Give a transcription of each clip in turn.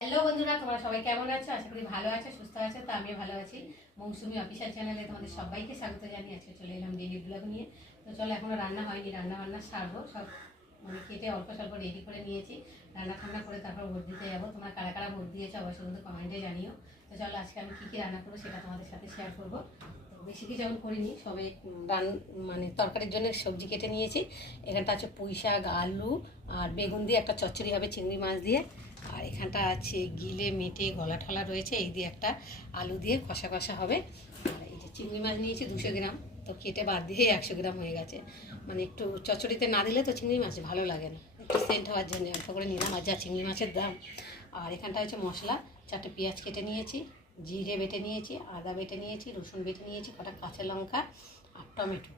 Hello বন্ধুরা, তোমরা সবাই কেমন আছো? আশা করি ভালো আছো, সুস্থ আছো। তো আমিও ভালো আছি। মৌসুমি অফিসিয়াল চ্যানেলে তোমাদের সবাইকে স্বাগত জানিয়ে আজকে চলে এলাম ডেইলি ব্লগ নিয়ে। তো চলো, এখনো রান্না হয়নি, রান্না বান্না সারবো সব, মানে কেটে অল্প স্বল্প রেডি করে নিয়েছি। রান্না ঠান্না করে তারপর ভোট দিতে যাবো। তোমরা কারা কারা ভোট দিয়েছো অবশ্যই কিন্তু কমেন্টে জানিও। তো চলো, আজকে আমি কী কী রান্না করবো সেটা তোমাদের সাথে শেয়ার করবো। তো বেশি কিছু এখন করিনি, সবে মানে তরকারির জন্য সবজি কেটে নিয়েছি। এখানটা আছে পুঁই শাক, আলু আর বেগুন দিয়ে একটা চচ্চড়ি হবে চিংড়ি মাছ দিয়ে। আর এখানটা আছে গিলে মেটে গলা ঠলা রয়েছে, এই দিয়ে একটা আলু দিয়ে কষা কষা হবে। আর এই যে চিংড়ি মাছ নিয়েছি 200 গ্রাম, তো কেটে বাদ দিয়ে 100 গ্রাম হয়ে গেছে। মানে একটু চচ্চড়িতে না দিলে তো চিংড়ি মাছ ভালো লাগে না, একটু সেন্ট হওয়ার জন্য অল্প করে নিলাম। আর যা চিংড়ি মাছের দাম। আর এখানটা হচ্ছে মশলা, 4টে পেঁয়াজ কেটে নিয়েছি, জিরে বেটে নিয়েছি, আদা বেটে নিয়েছি, রসুন বেটে নিয়েছি, কটা কাঁচা লঙ্কা আর টমেটো।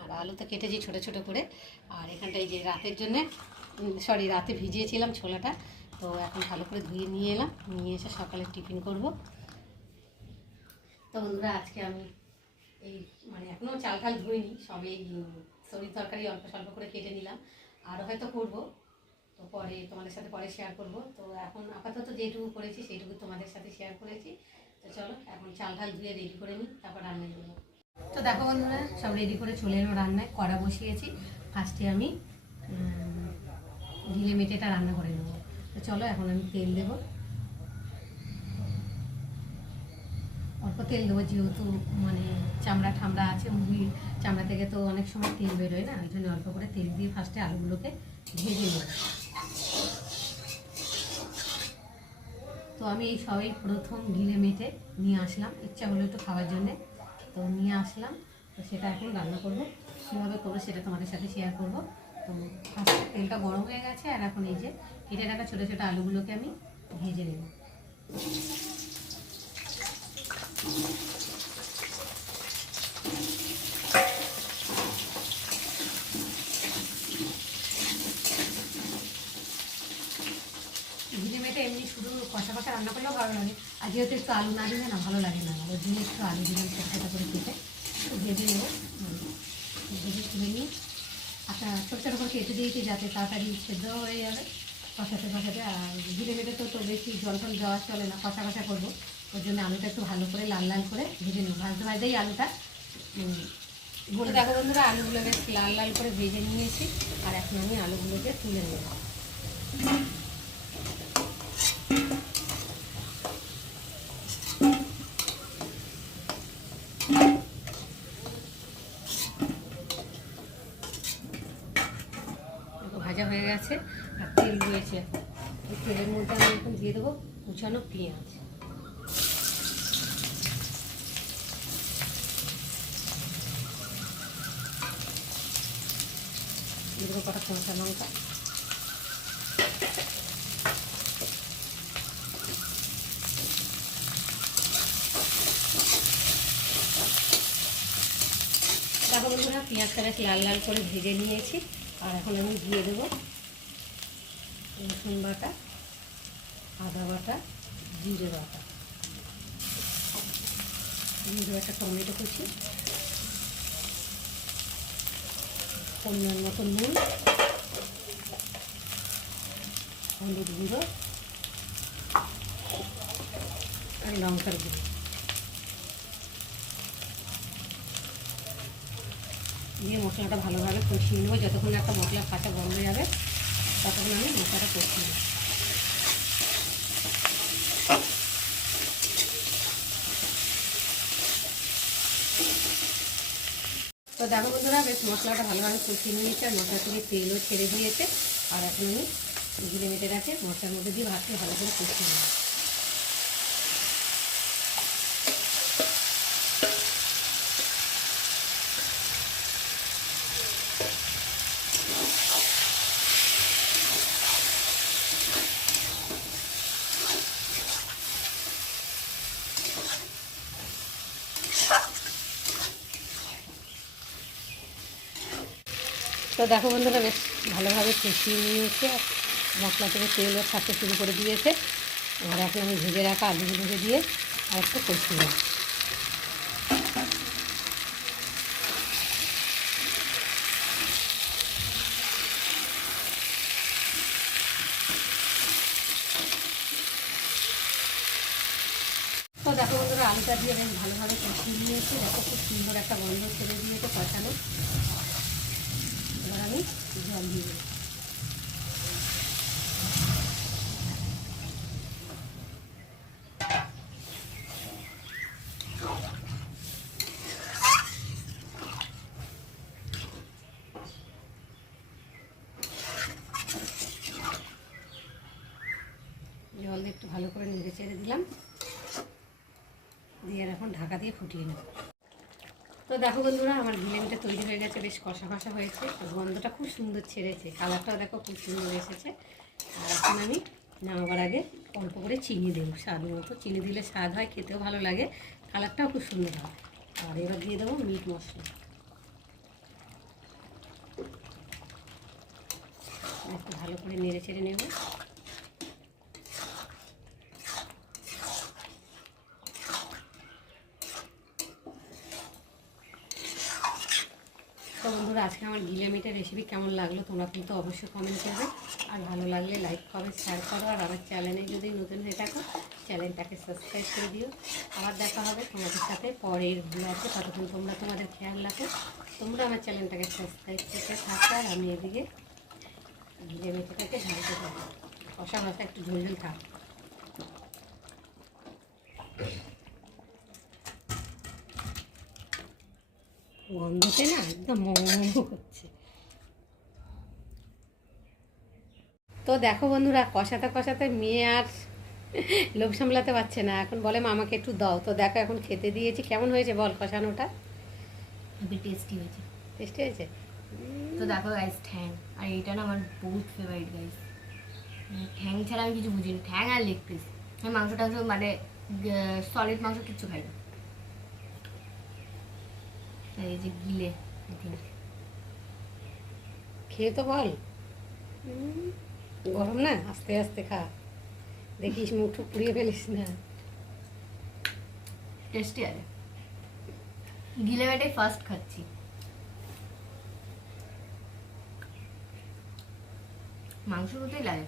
আর আলু তো কেটেছি ছোটো ছোটো করে। আর এখানটা এই যে রাতের জন্যে, রাতে ভিজিয়েছিলাম ছোলাটা, তো এখন ভালো করে ধুয়ে নিয়ে এলাম, নিয়ে এসে সকালে টিফিন করব। তো বন্ধুরা, আজকে আমি এই এখনও চাল ঠাল ধুইনি, সবে শরীর তরকারি অল্প স্বল্প করে কেটে নিলাম। আরও হয়তো করবো, তো পরে তোমাদের সাথে পরে শেয়ার করব। তো এখন আপাতত যেটুকু করেছি সেইটুকু তোমাদের সাথে শেয়ার করেছি। তো চলো, এখন চাল ঠাল ধুয়ে রেডি করে নিই, তারপর রান্নায় দেবো। তো দেখো বন্ধুরা, সব রেডি করে চলে এলো রান্নায়, কড়া বসিয়েছি। ফার্স্টে আমি ঢিলে মেটেটা রান্না করে নেবো। তো চলো, এখন আমি তেল দেবো, অল্প তেল দেবো, যেহেতু চামড়া ঠামড়া আছে, মুরগির চামড়া থেকে তো অনেক সময় তেল বেরোয় না, ওই জন্য অল্প করে তেল দিয়ে ফার্স্টে আলুগুলোকে ভেজে নেব। তো আমি এই সবই প্রথম ঢিলে মেটে নিয়ে আসলাম, ইচ্ছা হলো একটু খাওয়ার জন্যে, তো নিয়ে আসলাম। তো সেটা এখন রান্না করবো, কীভাবে করবো সেটা তোমাদের সাথে শেয়ার করবো। তো ফার্স্টে তেলটা গরম হয়ে গেছে, আর এখন এই যে কেটে রাখা ছোটো ছোটো আলুগুলোকে আমি ভেজে নেব। ঝিলে মেটে এমনি শুধু কষা কষা রান্না করলেও ভালো লাগে, আর যেহেতু একটু আলু না দিলে না ভালো লাগে না, ওর জন্য একটু আলু দিলাম ছোটো ছোটো করে কেটে, একটু ভেজে নেবো। ভেজে তুলে নিই, আচ্ছা ছোটো ছোটো করে কেটে দিয়েছি যাতে তাড়াতাড়ি সেদ্ধ হয়ে যাবে কষাতে কষাতে। আর ঝিলে মেটে তো বেশি জল টল দেওয়া চলে না, কষা কষা করবো, ওর জন্য আলুটা একটু ভালো করে লাল লাল করে ভেজে নেবো। ভাজতে ভাজতেই আলুটা বলে। দেখো বন্ধুরা, আলুগুলো বেশ লাল লাল করে ভেজে নিয়েছি, আর এখন আমি আলুগুলোকে তুলে নেব। ভাজা হয়ে গেছে আর তেল রয়েছে, এই তেলের মধ্যে আমি এখন দিয়ে দেবো কুচানো পেঁয়াজ, দিয়ে দেবো কটা কাঁচা লঙ্কা, দেখো বন্ধুরা, পেঁয়াজটা বেশ লাল লাল করে ভেজে নিয়েছি। আর এখন আমি দিয়ে দেবো রসুন বাটা, আদা বাটা, জিরে বাটা, দিয়ে দেবো একটা টমেটো কুচি, পরিমাণ মতো নুন, হলুদ গুঁড়ো আর লঙ্কার গুঁড়ো দিয়ে মশলাটা ভালোভাবে কষিয়ে নেবো। যতক্ষণ একটা মশলা কাঁচা গন্ধ যাবে ততক্ষণ আমি মশলাটা কষিয়ে নেব। তো দেখো বন্ধুরা, বেশ মশলাটা ভালোভাবে কষিয়ে নিয়েছে, আর মশলা থেকে তেলও ছেড়ে দিয়েছে। আর এখন আমি জিরে মেটে রাখে মশলার মধ্যে দিয়ে ভাতকে ভালো করে কষিয়ে নেব। তো দেখো বন্ধুরা, বেশ ভালোভাবে কষিয়ে নিয়েছে, মশলা থেকে তেলও ছাড়তে শুরু করে দিয়েছে। আর এখন আমি ভেজে রাখা আলুগুলোকে দিয়ে আর একটু কষিয়ে নেব। দেখো বন্ধুরা আলুটা দিয়ে বেশ ভালোভাবে কষিয়ে নিয়েছি। দেখো খুব সুন্দর একটা গন্ধ ছেড়ে দিয়েছে কষানো। এবার আমি জল দিয়ে দেবো। জল দিয়ে একটু ভালো করে নেড়ে চেড়ে দিলাম, দিয়ে এখন ঢাকা দিয়ে ফুটিয়ে নেব। তো দেখো বন্ধুরা আমার বিরিয়ানিটা তৈরি হয়ে গেছে, বেশ কষা কষা হয়েছে, গন্ধটা খুব সুন্দর ছেড়েছে, কালারটাও দেখো খুব সুন্দর এসেছে। আর এখন আমি নামাবার আগে অল্প করে চিনি দেবো, স্বাদ মতো। চিনি দিলে স্বাদ হয়, খেতেও ভালো লাগে, কালারটাও খুব সুন্দর হয়। আর এবার দিয়ে দেবো মিট মশলা, একটু ভালো করে নেড়ে চেড়ে নেব। তো বন্ধুরা আজকে আমার গিলে মিটের রেসিপি কেমন লাগলো তোমরা কিন্তু অবশ্যই কমেন্ট করবে। আর ভালো লাগলে লাইক কমেন্ট শেয়ার করো। আর আমার চ্যানেলে যদি নতুন হয়ে থাকো চ্যানেলটাকে সাবস্ক্রাইব করে দিও। আবার দেখা হবে তোমাদের সাথে পরের ব্লগে। ততক্ষণ তোমরা তোমাদের খেয়াল রাখো, তোমরা আমার চ্যানেলটাকে সাবস্ক্রাইব করতে থাকো। আর আমি এদিকে গিলে মিটেটাকে ঢালতে থাকবো, কষা কষা একটু ঝোল ঝোল থাক। গন্ধতে না একদম মম করছে। তো দেখো বন্ধুরা কষাতে কষাতে মেয়ে আর লোভ সামলাতে পারছে না, এখন বলে মামাকে একটু দাও। তো দেখো এখন খেতে দিয়েছি। কেমন হয়েছে বল কষানোটা? খুবই টেস্টি হয়েছে। টেস্টি হয়েছে। তো দেখো গাইস ঠ্যাং, আর এইটা না আমার বহুত ফেভারিট গাইস। ঠ্যাং ছাড়া আমি কিছু বুঝিনি, ঠ্যাং আর লেগ পিস। আমি মাংস টাংস মানে সলিড মাংস কিচ্ছু খাই না। এই যে গিলে খেয়ে তো বল। গরম না, আস্তে আস্তে খা, দেখিস মুখ পুড়িয়ে ফেলিস না। টেস্টি আছে। গিলে বেটাই ফার্স্ট খাচ্ছি। মাংস মতোই লাগে।